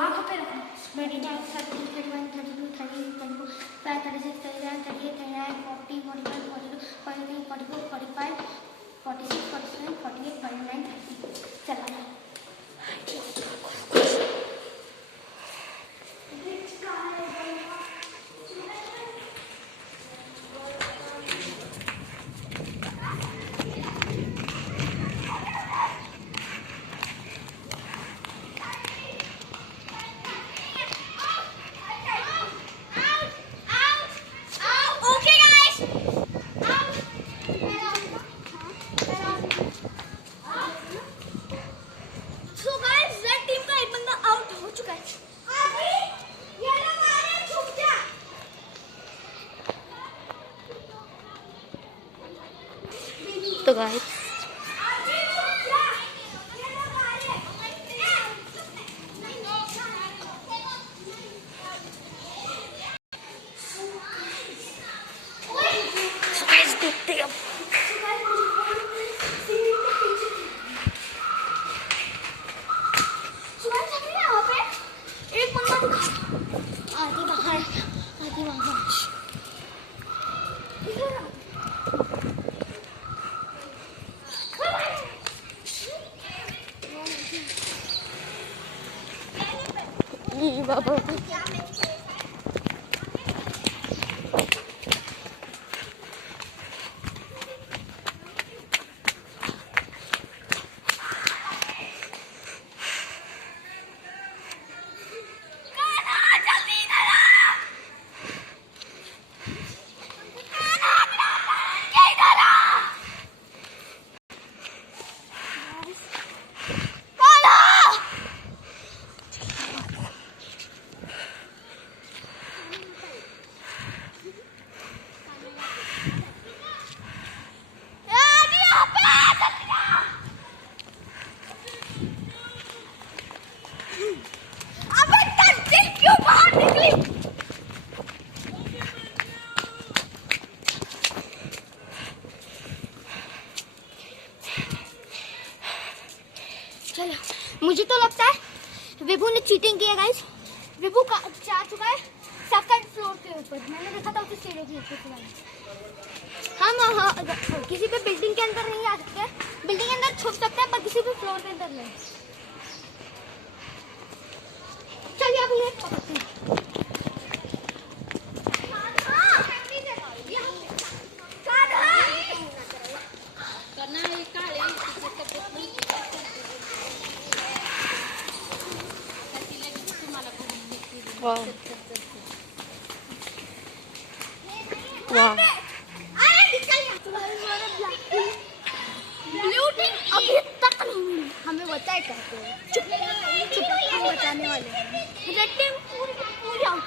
आंखों पे रखो। 29, 30, 31, 32, 33, 34, 35, 36, 37, 38, 39, 40, 41, 42, 43, 44, 45, 46, 47, 48, 49, 50। चला तो गाइस देखते अब एक बंदा आधी बाहर आधी वहां। बाबा चलो, मुझे तो लगता है विभू ने चीटिंग की है गाइस। विभू का जा चुका है सेकंड फ्लोर के ऊपर। मैंने देखा था उसे सीढ़ी के ऊपर। हम किसी भी बिल्डिंग के अंदर नहीं आ सकते। बिल्डिंग के अंदर छुप सकते हैं पर किसी भी फ्लोर के अंदर नहीं। चलिए अब ये पकड़ते हैं। वाह वाह ब्लूटिंग अभी तक नहीं मिली। हमें बताए कहते हैं चुप हम बताने वाले हैं। रेड टीम पूरी आउट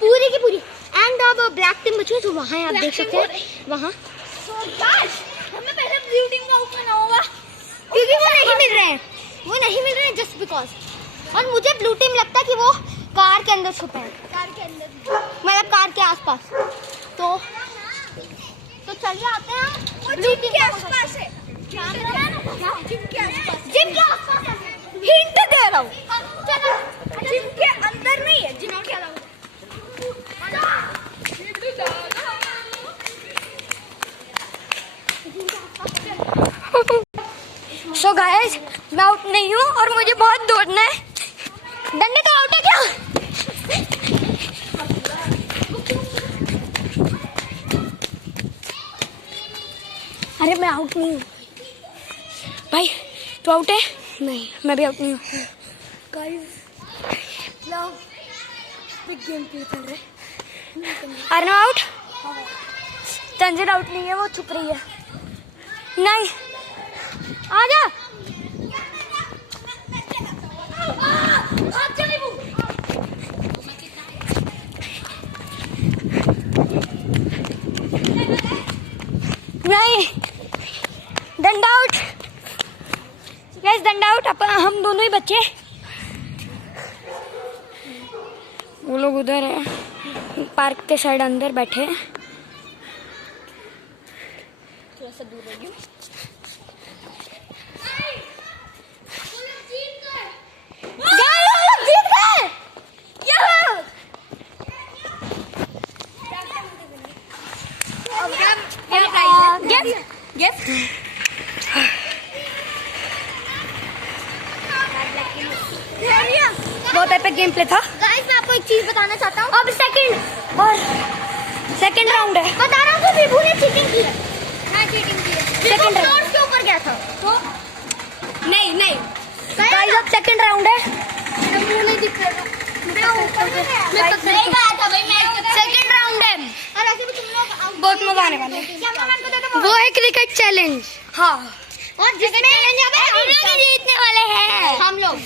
पूरी की पूरी। एंड अब ब्लैक टीम बची है तो वहाँ आप देख सकते हैं वहाँ। हमें पहले ब्लू टीम का आउट करना होगा क्योंकि वो नहीं मिल रहे हैं जस्ट बिकॉज। और मुझे ब्लू टीम लगता है कि वो कार के अंदर छुपे हैं। कार के अंदर मतलब कार के आसपास। तो चलिए आते हैं ब्लू टीम के आसपास है। जिम के आसपास हिंट दे रहा हूँ। जिम के अंदर नहीं है, जिम के अलावा। सो गाइस मैं आउट नहीं हूँ और मुझे बहुत दौड़ना है। डंडे का आउट है क्या? अरे मैं आउट नहीं हूँ भाई। तू आउट है? नहीं मैं भी आउट नहीं हूँ। गाइस बिग गेम प्ले कर रहे। अर्नव आउट? तंजीर आउट नहीं है, वो छुप रही है। नहीं आजा। नहीं डंडा आउट। यस डंडा आउट। हम दोनों ही बच्चे। वो लोग उधर है पार्क के साइड अंदर बैठे हैं। थोड़ा सा दूर रहिए। जीत गए। बहुत एपिक गेम प्ले था। गाइस मैं आपको एक चीज बताना चाहता हूँ। अब सेकंड राउंड है। बता रहा हूँ कि विभू ने चीटिंग की है। हाँ चीटिंग की है। Second round। फ्लोर के ऊपर गया था। तो नहीं गाइस अब सेकंड राउंड है। मुझे नहीं दिख रहा। मैं ऊपर मैं तो नहीं गया था भाई। मैं सेकंड राउंड है। और ऐसे भी तुम लोग बहुत मजा आने वाला है। कैमरामैन को दे दो। वो है क्रिकेट चैलेंज। हाँ और जिसमें हम लोग ही जीतने वाले हैं। हम लोग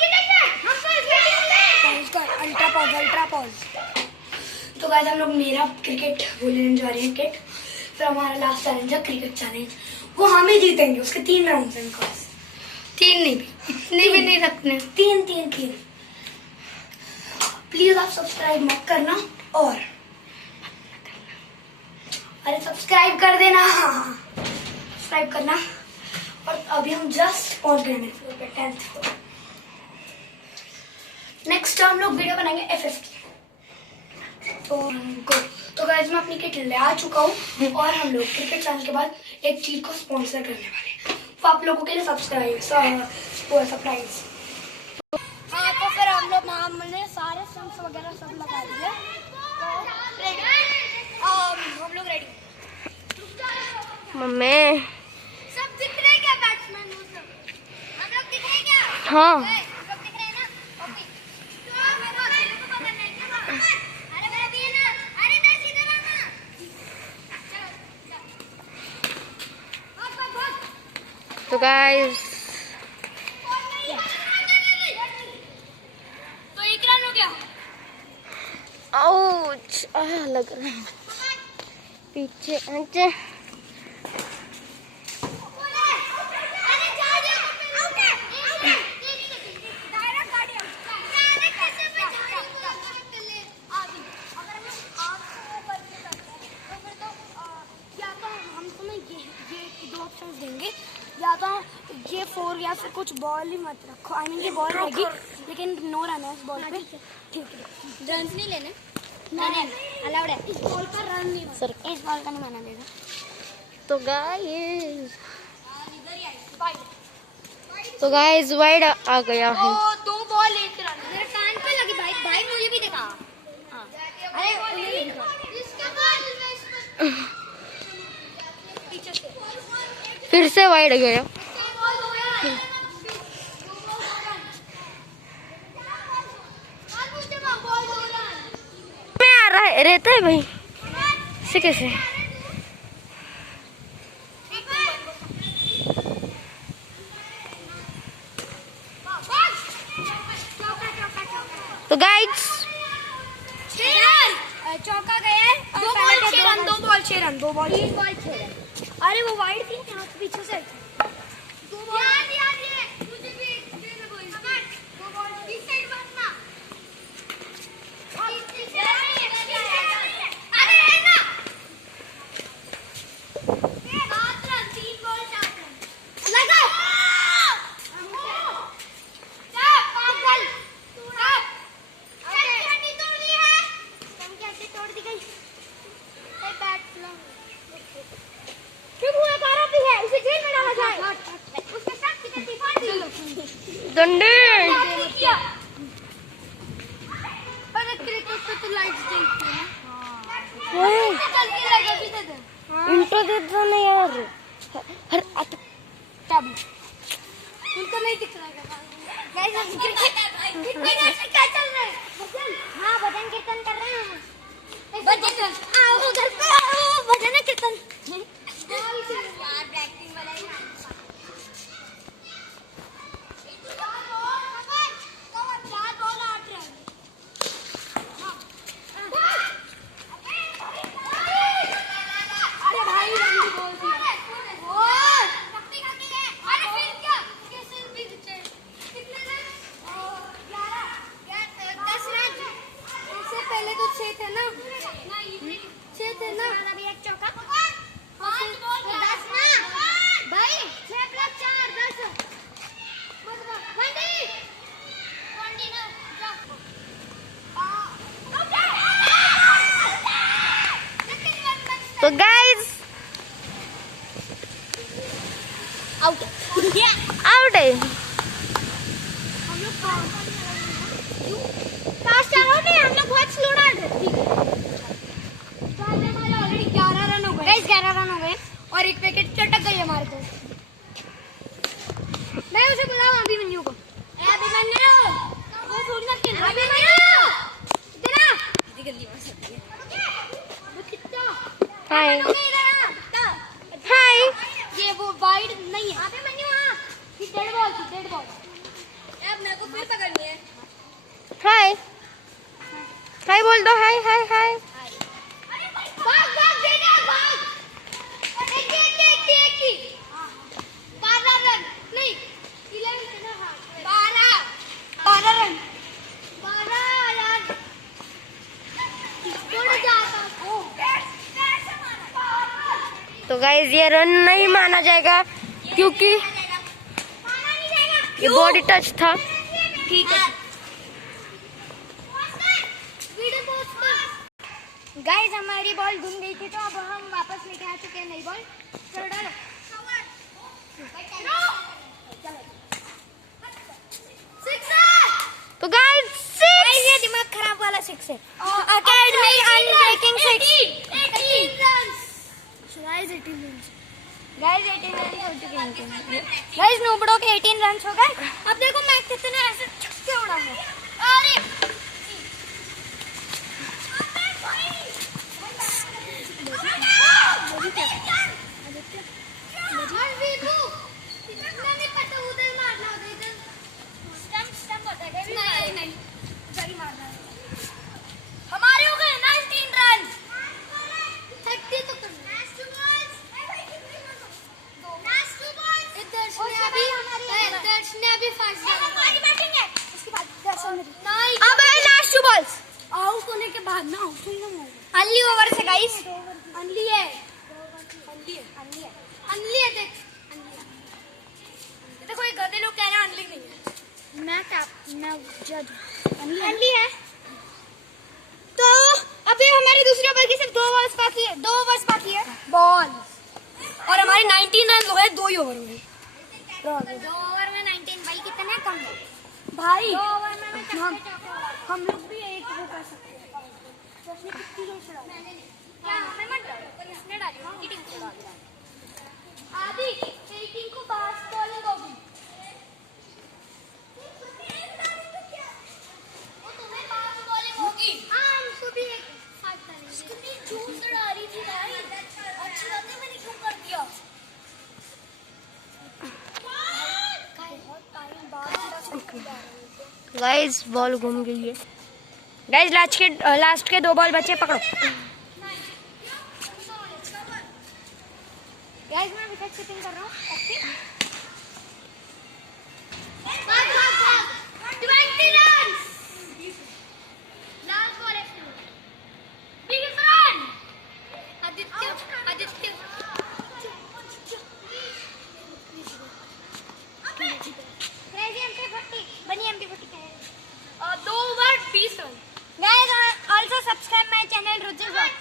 जीतेंगे। हम तो अल्ट्रा पॉज। तो गाइस हम लोग मेरा क्रिकेट वो लेने जा रहे हैं किट। फिर हमारा लास्ट चैलेंज है क्रिकेट चैलेंज। वो हम ही जीतेंगे। उसके 3 राउंड हैं। 3 नहीं भी इतने भी नहीं रखने। 3 प्लीज आप सब्सक्राइब मत करना और अरे सब्सक्राइब कर देना। सब्सक्राइब करना। और अभी हम जस्ट पहुंच गए मेरे फ्लोर पे 10th फ्लोर। नेक्स्ट हम लोग वीडियो बनाएंगे FF की। तो गाइस मैं अपनी किट ले आ चुका हूँ और हम लोग क्रिकेट चैनल के बाद एक चीज को स्पॉन्सर करने वाले हैं। तो आप लोगों के लिए सरप्राइज। हाँ तो फिर हमने सारे स्टम्प्स वगैरह सब लगा दिए। हम लोग रेडी। मम्मी सब दिख रहे क्या बैट्समैन? हम लोग दिख रहे क्या? हाँ सब दिख रहे हैं ना? ओके। अरे मैं भी है ना। अरे दस इधर आना। चलो। तो गाइस तो एक रन हो गया। आउच लग रहा है पीछे। देंगे या तो ये 4 या फिर कुछ बॉल ही मत रखो। आई मीन ये बॉल रहेगी लेकिन नो रन है इस बॉल पे। ठीक है रन नहीं लेने। नहीं अलाउड है। इस बॉल पर रन नहीं सर। इस बॉल का नहीं माना देगा। तो गाइस वाइड आ गया है। 2 बॉल 1 रन। मेरे कान पे लगी भाई। भाई मुझे भी देखा। अरे इसके बाद फिर से वाइड गया। में आ रहा है रहता है भाई से कैसे। तो गाइस चौका गया है। 2 ball 6 run. 2 ball 6 run. 2 ball 6 run. अरे वो वाइड थी यहाँ पीछे से। 2 बॉल याद है मुझे भी। 2 बॉल इस साइड मारना। अरे है ना 7 रन। 3 बॉल 4 रन लगा। डंडे इंट्रो दे दो ना यार। हर उनको नहीं दिख रहा है। क्या चल रहा है? हाँ भजन कीर्तन कर रहे हैं। भजन आओ घर पे आओ। भजन कीर्तन यार ब्लैकिंग वाला ही तो गाइस आउट आउट है। हाय हाय बोल दो, हाय हाय हाय। भाग भाग देना भाग। एक 12 रन नहीं 11 ना, हाँ 12 रन 12 यार थोड़ा जाता। तो गाइस ये रन नहीं माना जाएगा क्योंकि ये बॉडी टच था। ठीक है गाइस, हमारी बॉल गुम गई थी तो अब हम वापस लेके आ चुके हैं नई बॉल। चलो डालो। तो गाइस ये दिमाग खराब वाला 6 है। अकेडमी अनब्रेकिंग 6 गाइस 18 रन हो चुके हैं। गाइस नोबड़ो के 18 रन हो गए। अब देखो मैं कितने ऐसे छक्के उड़ा हूं। अरे हमारे हो गए 19 रन। लास्ट 2 बॉल्स आउट होने के बाद ना अनली ओवर से गाइस। अनली है देख। देखो ये गधे लोग कह रहे हैं अनली नहीं है। मैं जज अनली है। तो अभी हमारी दूसरी ओवर की सिर्फ 2 ओवर्स बाकी है बॉल। और हमारे 19 रन हो गए 2 ही ओवर में। 2 ओवर में 19 भाई कितने कम है भाई। 2 ओवर में हम लोग भी एक वो कर सकते हैं। जैसे कितनी रन डाली क्या हमें मत डालो, इसने डाली उनकी टीम को डाली आधी टीम को फास्ट बॉलिंग होगी। वो तुम्हें फास्ट बॉलिंग होगी। हां उनको भी एक फास्ट डाली। उसको भी जोर से डाली थी भाई। अच्छी बात है मैंने क्यों कर दिया। गाइस बॉल घूम गई है। गाइस लास्ट के 2 बॉल बचे, पकड़ो। गाइस मैं विकेट कीपिंग कर रहा हूं। ओके 20 रन लास्ट बॉल है। 20 रन आदित्य क्रेजी MP40 बनी MP40 का 2 over 20 run. Guys also subscribe my channel Ruchir blog.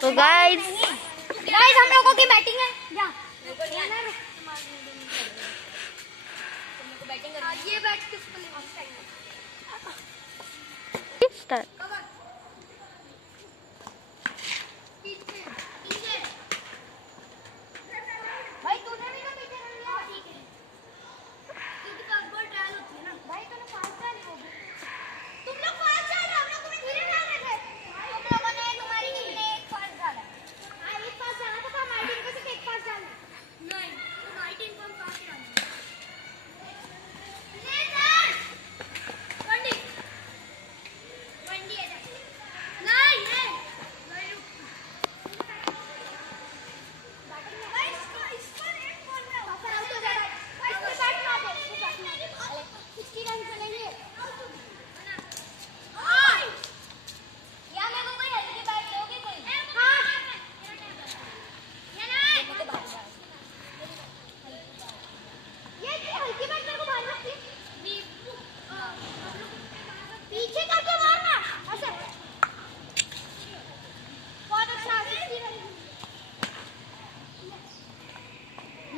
तो गाइस हम लोगों की बैटिंग है। ये बैट किसको स्टार्ट। भाई तूने भी ना पीछे कर लिया। ठीक है क्योंकि कबड्डी ट्रायल होती है ना भाई। तूने फास्ट डाली होगी। तुम लोग फास्ट डाल रहे हो, हम लोग तुम्हें धीरे डाल रहे थे। तुम लोगों ने तुम्हारी टीम ने एक फास्ट डाला। एक फास्ट डाला था हमारी टीम को सिर्फ एक फास्ट डालना। नहीं तुम्हारी टीम को हम फास्ट डालेंगे। ले सर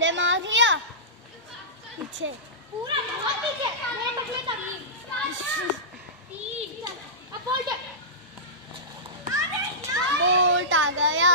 ले मार दिया पीछे पूरा बहुत पीछे मैं टकले तक अब बोल्ट आ गया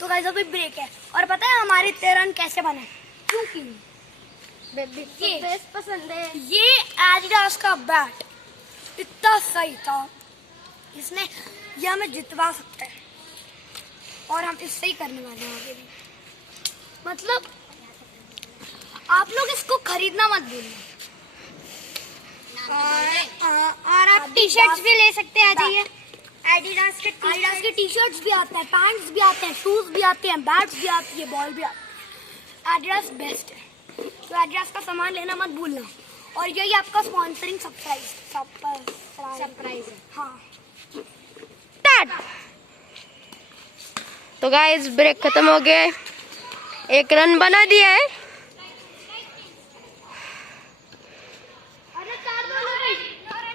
तो गाइस अभी ब्रेक है और पता है हमारे 13 रन कैसे बने क्योंकि बेस पसंद है ये एडिडास का बैट इतना सही था इसने ये हमें जितवा सकता है और हम इससे ही करने वाले हैं आगे भी मतलब आप लोग इसको खरीदना मत भूलिए और आप टी शर्ट्स भी ले सकते हैं आ जाइए एडिडास के टी शर्ट्स भी आते हैं पैंट्स भी आते हैं शूज भी आते हैं बैट्स भी आती है बॉल भी आती है एडिडास बेस्ट है तो एडिडास का सामान लेना मत भूलना और यही आपका स्पॉन्सरिंग सरप्राइज है हाँ तो गाइस ब्रेक खत्म हो गया है 1 रन बना दिया है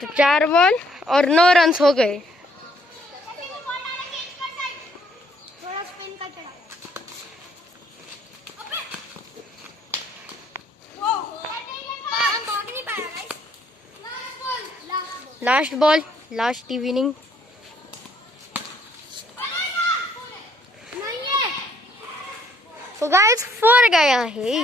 तो 4 बॉल और 9 रन हो गए लास्ट बॉल लास्ट इवनिंग तो गाइस 4 गया है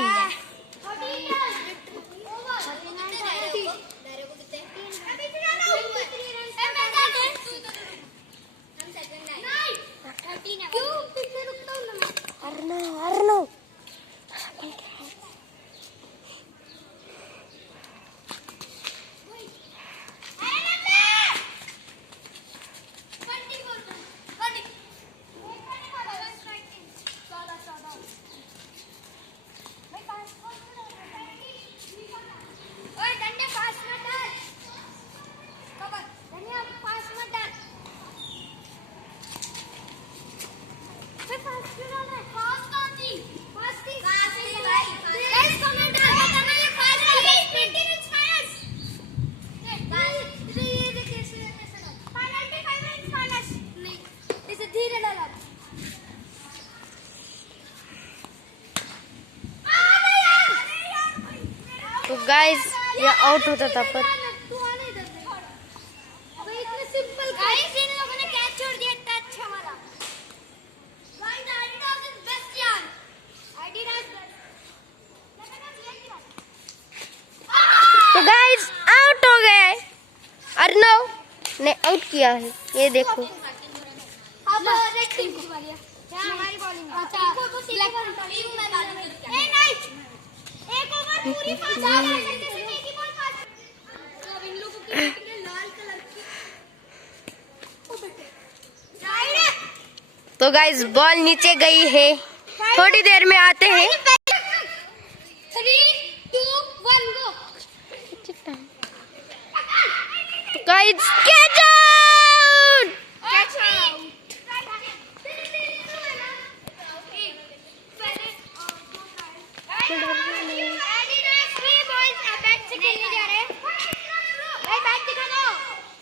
अर्नो गाइस ये आउट हो जाता पर सिंपल गाइस इन लोगों ने कैच छोड़ दिया टच वाला गाइस एडिडास इज बेस्ट यार एडिडास तो गाइस आउट हो गए। अर्नव ने आउट किया है, ये देखो। अब रेड टीम की बारी है। क्या हमारी बॉलिंग अच्छा ब्लैक टीम में बॉलिंग करते हैं। ए नाइस एक ओवर पूरी 5 एक ही बॉल 5 तो अब इन लोगों की टीम ने लाल कलर की ओ बेटे साइड तो गाइस बॉल नीचे गई है, थोड़ी देर में आते हैं। 3 2 1 go guys catch out. Catch out Adidas भी बॉयज बैट से खेलने जा रहे हैं भाई बैट दिखा दो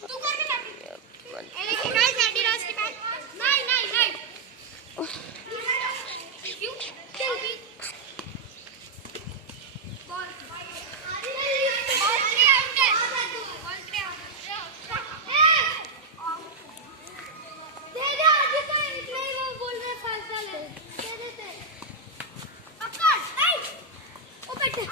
तू कर के बैट गाइस एडिडास की बैट नहीं नहीं नहीं क्यों चल भी बॉल दे दे आगे तो नहीं वो बोल रहे फालतू ले दे देते पकड़ नहीं ओ बेटे